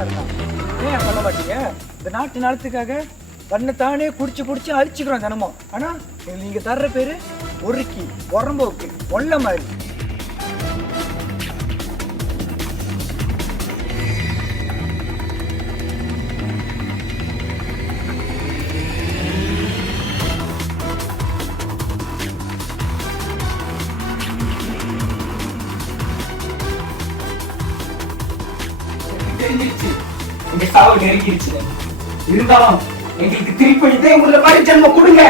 பெரிய அர்த்தம். ஏன் சொல்ல மாட்டீங்க? இந்த நாட்டு நலத்துக்காக தன்னைத்தானே குடிச்சு அழிச்சுக்கிறோம் தினமும். ஆனா நீங்க தர்ற பேரு ஒருக்கி உரம்போக்கு ஒல்ல மாதிரி. தெரிஞ்சிருச்சு, இந்த சாவு நெருங்கிருச்சு. இருந்தாலும் எங்களுக்கு திருப்பி இதே ஊர்ல மாதிரி ஜென்மம் கொடுங்க.